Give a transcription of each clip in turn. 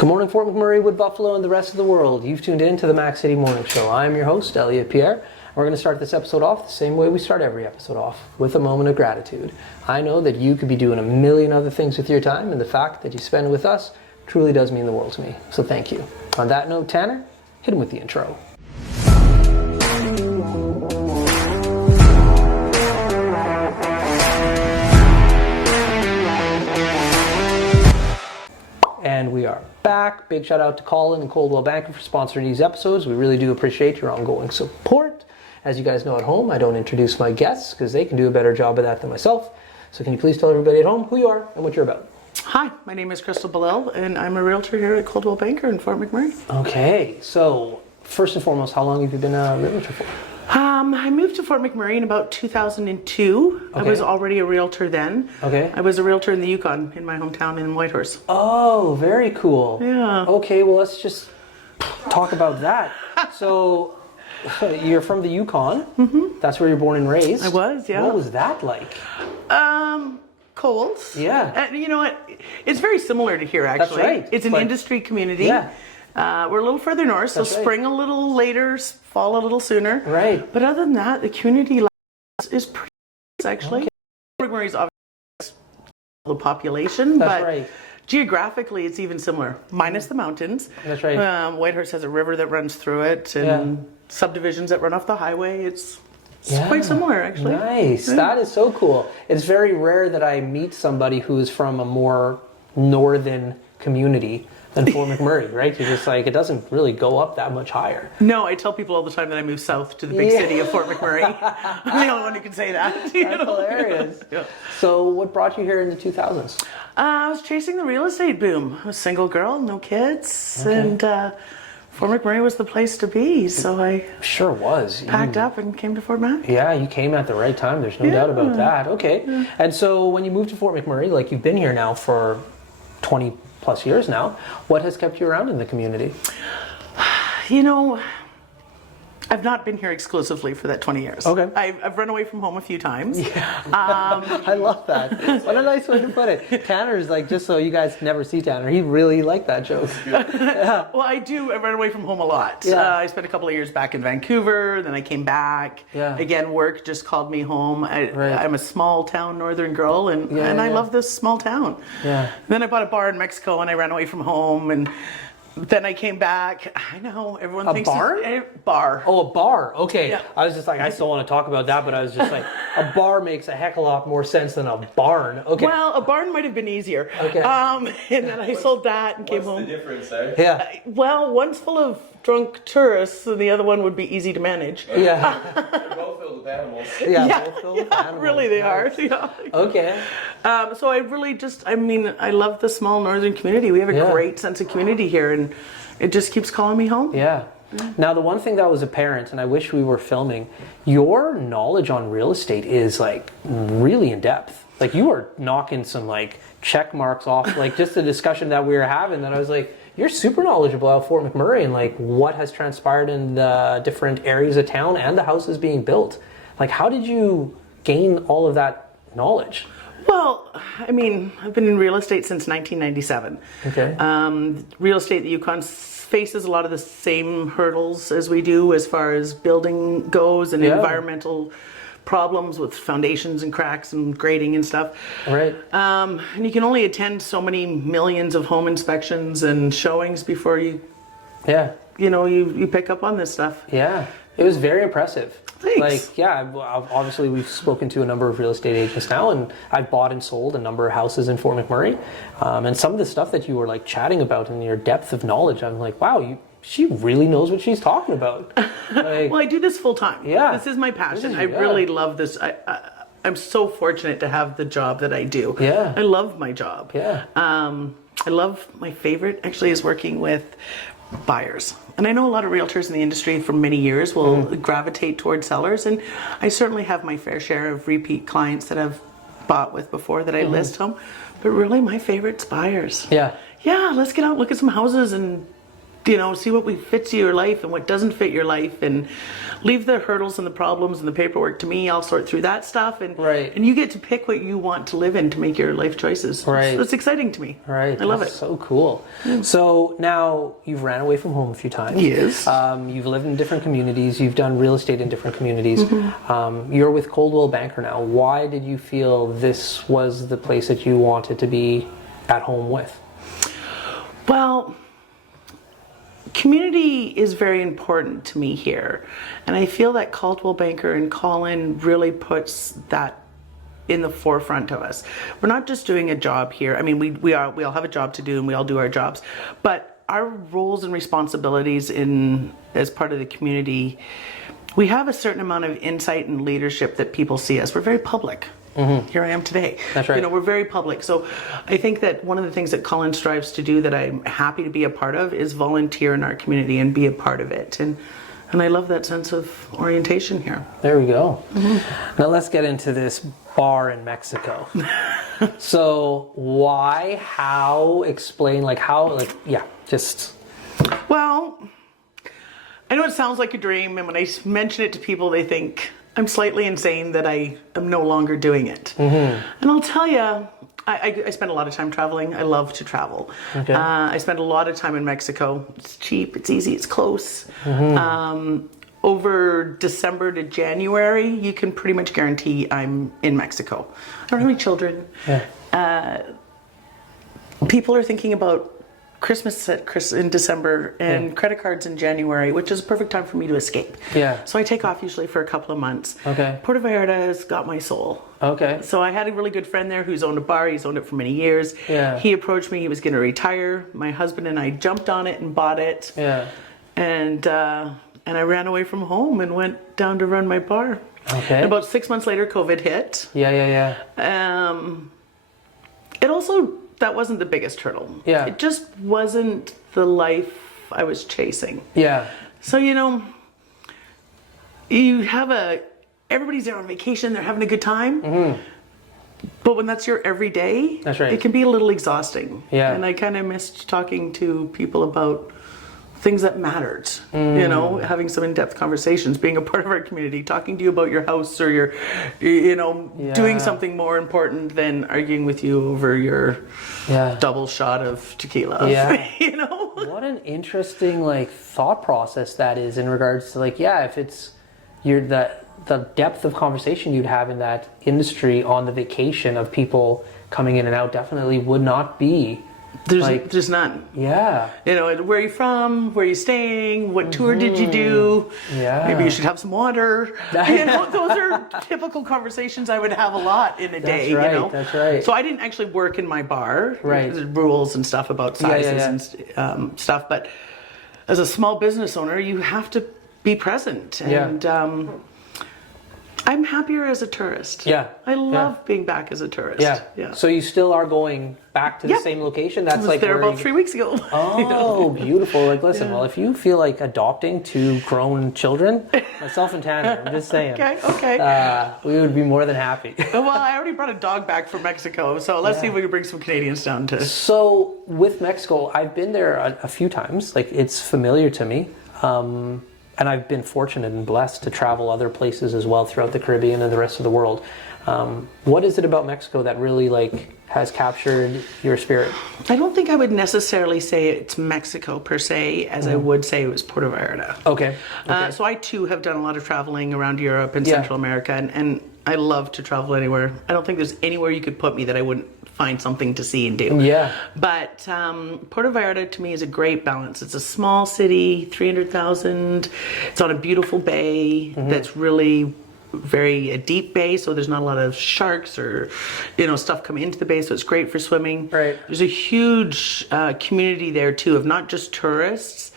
Good morning, Fort McMurray, Wood Buffalo, and the rest of the world. You've tuned in to the Mac City Morning Show. I'm your host, Elliot Pierre. We're going to start this episode off the same way we start every episode off, with a moment of gratitude. I know that you could be doing a million other things with your time, and the fact that you spend it with us truly does mean the world to me. So thank you. On that note, Tanner, hit him with the intro. And we are back. Big shout out to Colin and Coldwell Banker for sponsoring these episodes. We really do appreciate your ongoing support. As you guys know at home, I don't introduce my guests because they can do a better job of that than myself. So can you please tell everybody at home who you are and what you're about? Hi, my name is Crystal Belisle, and I'm a realtor here at Coldwell Banker in Fort McMurray. Okay, so first and foremost, how long have you been a realtor for? I moved to Fort McMurray in about 2002. Okay. I was already a realtor then. Okay. I was a realtor in the Yukon, in my hometown in Whitehorse. Oh, very cool. Yeah. Okay, well, let's just talk about that. So, you're from the Yukon. Mm-hmm. That's where you're born and raised. I was, yeah. What was that like? Cold. Yeah. You know what? It's very similar to here, actually. That's right. It's an industry community. Yeah. We're a little further north, so That's right. spring a little later, fall a little sooner. Right. But other than that, the community is pretty nice, actually. Fort McMurray is obviously the population, That's but right. geographically it's even similar, minus the mountains. That's right. Whitehorse has a river that runs through it, and subdivisions that run off the highway. It's quite similar, actually. Nice. Yeah. That is so cool. It's very rare that I meet somebody who is from a more northern community than Fort McMurray, right? You're just like, it doesn't really go up that much higher. No, I tell people all the time that I moved south to the big city of Fort McMurray. I'm the only one who can say that. That's hilarious. Yeah. So what brought you here in the 2000s? I was chasing the real estate boom. I was a single girl, no kids, and Fort McMurray was the place to be. So I Sure was. packed up and came to Fort Mac. Yeah, you came at the right time. There's no doubt about that. Okay. Yeah. And so when you moved to Fort McMurray, like you've been here now for 20 plus years now, what has kept you around in the community? You know, I've not been here exclusively for that 20 years. Okay. I've run away from home a few times. Yeah. I love that. What a nice way to put it. Tanner's like, just so you guys never see Tanner, he really liked that joke. Yeah. Well, I run away from home a lot. Yeah. I spent a couple of years back in Vancouver, then I came back. Yeah. Again, work just called me home. I'm a small town northern girl, and I love this small town. Yeah. Then I bought a bar in Mexico, and I ran away from home, and then I came back. I know everyone thinks barn? Bar. Oh, a bar. Okay. Yeah. I was just like, I still want to talk about that, but I was just like, a bar makes a heck of a lot more sense than a barn. Okay. Well, a barn might have been easier. Okay. And then I sold that and came home. What's the difference, eh? Yeah. Well, one's full of drunk tourists, and the other one would be easy to manage. Yeah. They're both filled with animals. Yeah. Both filled with animals. Really, they Nice. are. Yeah. Okay. So I really I love the small northern community. We have a great sense of community here, and it just keeps calling me home. Yeah. Now, the one thing that was apparent, and I wish we were filming, your knowledge on real estate is like really in depth. Like you were knocking some like check marks off, like just the discussion that we were having, that I was like, you're super knowledgeable about Fort McMurray and like what has transpired in the different areas of town and the houses being built. Like, how did you gain all of that knowledge? Well, I mean, I've been in real estate since 1997. Okay. Real estate, the Yukon faces a lot of the same hurdles as we do as far as building goes, and environmental problems with foundations and cracks and grading and stuff. Right. And you can only attend so many millions of home inspections and showings before you pick up on this stuff. Yeah. It was very impressive. Thanks. Like, obviously we've spoken to a number of real estate agents now, and I've bought and sold a number of houses in Fort McMurray. And some of the stuff that you were like chatting about and your depth of knowledge, I'm like, wow, she really knows what she's talking about. Like, Well, I do this full time. Yeah. This is my passion. I Yeah. really love this. I'm so fortunate to have the job that I do. Yeah. I love my job. Yeah. My favorite actually is working with buyers. And I know a lot of realtors in the industry for many years will gravitate towards sellers, and I certainly have my fair share of repeat clients that I've bought with before that I list home. But really my favorite's buyers. Yeah. Yeah, let's get out, look at some houses, and see what fits your life and what doesn't fit your life, and leave the hurdles and the problems and the paperwork to me. I'll sort through that stuff, and Right. and you get to pick what you want to live in to make your life choices. Right. It's exciting to me. Right. I love That's it. so cool. So now you've ran away from home a few times. Yes. You've lived in different communities. You've done real estate in different communities. Mm-hmm. You're with Coldwell Banker now. Why did you feel this was the place that you wanted to be at home with? Well, community is very important to me here, and I feel that Coldwell Banker and Colin really puts that in the forefront of us. We're not just doing a job here. I mean, we all have a job to do, and we all do our jobs, but our roles and responsibilities as part of the community, we have a certain amount of insight and leadership that people see us. We're very public. Here I am today. That's right. We're very public. So I think that one of the things that Colin strives to do that I'm happy to be a part of is volunteer in our community and be a part of it. And I love that sense of orientation here. There we go. Now let's get into this bar in Mexico. So why, how, explain, just... Well, I know it sounds like a dream, and when I mention it to people, they think I'm slightly insane that I am no longer doing it. And I'll tell you, I spend a lot of time traveling. I love to travel. Okay. I spend a lot of time in Mexico. It's cheap, it's easy, it's close. Over December to January, you can pretty much guarantee I'm in Mexico. I don't have any children. Yeah. People are thinking about Christmas in December and credit cards in January, which is a perfect time for me to escape. Yeah. So I take off usually for a couple of months. Okay. Puerto Vallarta has got my soul. Okay. So I had a really good friend there who's owned a bar. He's owned it for many years. Yeah. He approached me. He was going to retire. My husband and I jumped on it and bought it. Yeah. And I ran away from home and went down to run my bar. Okay. And about 6 months later, COVID hit. Yeah. It also, that wasn't the biggest hurdle. Yeah. It just wasn't the life I was chasing. Yeah. So, everybody's there on vacation, they're having a good time. But when that's your everyday, That's right. it can be a little exhausting. Yeah. And I kind of missed talking to people about things that mattered, having some in-depth conversations, being a part of our community, talking to you about your house or your, doing something more important than arguing with you over your double shot of tequila. Yeah. What What an interesting thought process that is in regards to if it's the depth of conversation you'd have in that industry on the vacation of people coming in and out definitely would not be. There's none. Yeah. Where are you from? Where are you staying? What tour did you do? Yeah. Maybe you should have some water. Those are typical conversations I would have a lot in a day. That's right. So I didn't actually work in my bar. Right. There's rules and stuff about sizes and stuff. But as a small business owner, you have to be present. And I'm happier as a tourist. Yeah. I love being back as a tourist. Yeah. So you still are going back to the same location? That's I was there where about 3 weeks ago. Oh, beautiful. Listen, well, if you feel like adopting 2 grown children, myself and Tanner, I'm just saying. Okay. We would be more than happy. Well, I already brought a dog back from Mexico, so let's see if we can bring some Canadians down to. So with Mexico, I've been there a few times. It's familiar to me. And I've been fortunate and blessed to travel other places as well throughout the Caribbean and the rest of the world. What is it about Mexico that really has captured your spirit? I don't think I would necessarily say it's Mexico per se, as I would say it was Puerto Vallarta. Okay. So I too have done a lot of traveling around Europe and Central America, and I love to travel anywhere. I don't think there's anywhere you could put me that I wouldn't find something to see and do. Yeah. But Puerto Vallarta to me is a great balance. It's a small city, 300,000. It's on a beautiful bay that's really a deep bay, so there's not a lot of sharks or stuff coming into the bay, so it's great for swimming. Right. There's a huge community there too of not just tourists,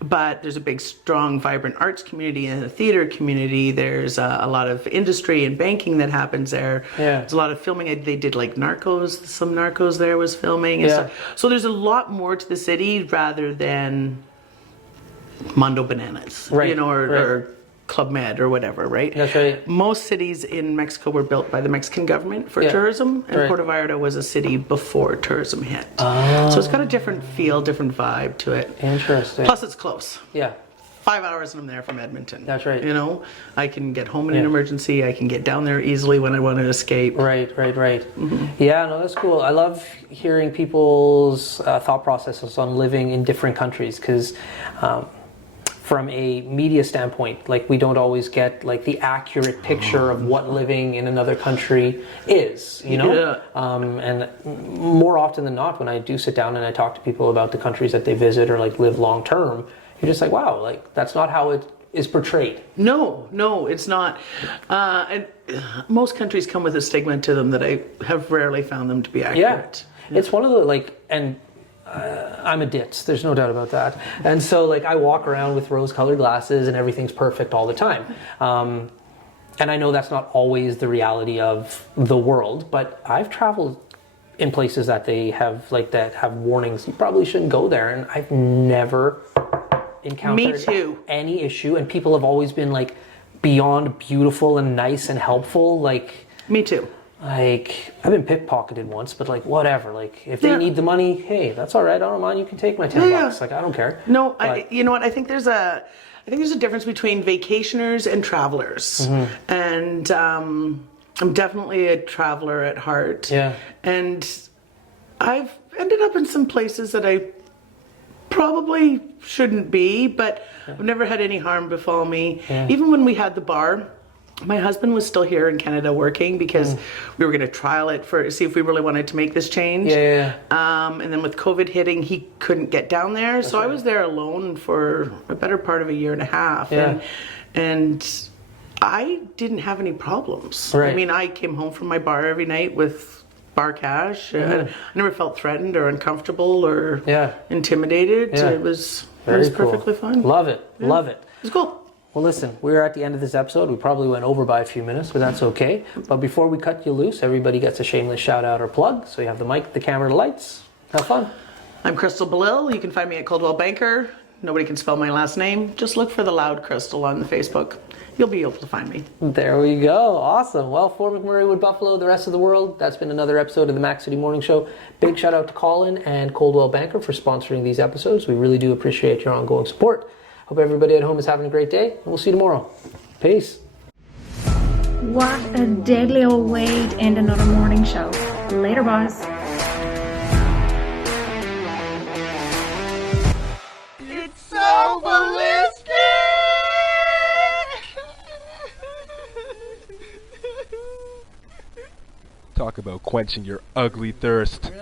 but there's a big, strong, vibrant arts community and a theater community. There's a lot of industry and banking that happens there. Yeah. There's a lot of filming. They did Narcos. Some Narcos there was filming and stuff. So there's a lot more to the city rather than Mondo Bananas, right. or Club Med or whatever, right? That's right. Most cities in Mexico were built by the Mexican government for Yeah. tourism, and Right. Puerto Vallarta was a city before tourism hit. Oh. So it's got a different feel, different vibe to it. Interesting. Plus, it's close. Yeah. 5 hours and I'm there from Edmonton. That's right. You know, I can get home in Yeah. an emergency. I can get down there easily when I want to escape. Right. Yeah, no, that's cool. I love hearing people's thought processes on living in different countries because from a media standpoint, like we don't always get like the accurate picture of what living in another country is, you know? Yeah. And more often than not, when I do sit down and I talk to people about the countries that they visit or like live long term, you're just like, wow, like that's not how it is portrayed. No, it's not. And most countries come with a stigma to them that I have rarely found them to be accurate. Yeah. It's one of the like, and I'm a ditz, there's no doubt about that. And so like I walk around with rose-colored glasses and everything's perfect all the time. And I know that's not always the reality of the world, but I've traveled in places that they have like that have warnings, you probably shouldn't go there, and I've never encountered Me too. any issue, and people have always been like beyond beautiful and nice and helpful. Like Me too. Like, I've been pickpocketed once, but like, whatever. Like, if they Yeah. need the money, hey, that's all right. I don't mind. You can take my 10 Yeah. bucks. Like, I don't care. No, But- you know what? I think there's a difference between vacationers and travelers, Mm-hmm. and I'm definitely a traveler at heart. Yeah. And I've ended up in some places that I probably shouldn't be, but I've never had any harm befall me. Yeah. Even when we had the bar, my husband was still here in Canada working because we were going to trial it see if we really wanted to make this change. Yeah. And then with COVID hitting, he couldn't get down there. So I was there alone for a better part of a year and a half. Yeah. And I didn't have any problems. Right. I mean, I came home from my bar every night with bar cash. I never felt threatened or uncomfortable or Yeah. intimidated. Yeah. It was Very cool. perfectly fine. Love it. Love it. It was cool. Well, listen, we're at the end of this episode. We probably went over by a few minutes, but that's okay. But before we cut you loose, everybody gets a shameless shout out or plug. So you have the mic, the camera, the lights. Have fun. I'm Crystal Belisle. You can find me at Coldwell Banker. Nobody can spell my last name. Just look for the Loud Crystal on Facebook. You'll be able to find me. There we go. Awesome. Well, for McMurray, Wood Buffalo, the rest of the world, that's been another episode of the Mac City Morning Show. Big shout out to Colin and Coldwell Banker for sponsoring these episodes. We really do appreciate your ongoing support. Hope everybody at home is having a great day, and we'll see you tomorrow. Peace. What a deadly old way to end another morning show. Later, boys. It's so ballistic! Talk about quenching your ugly thirst.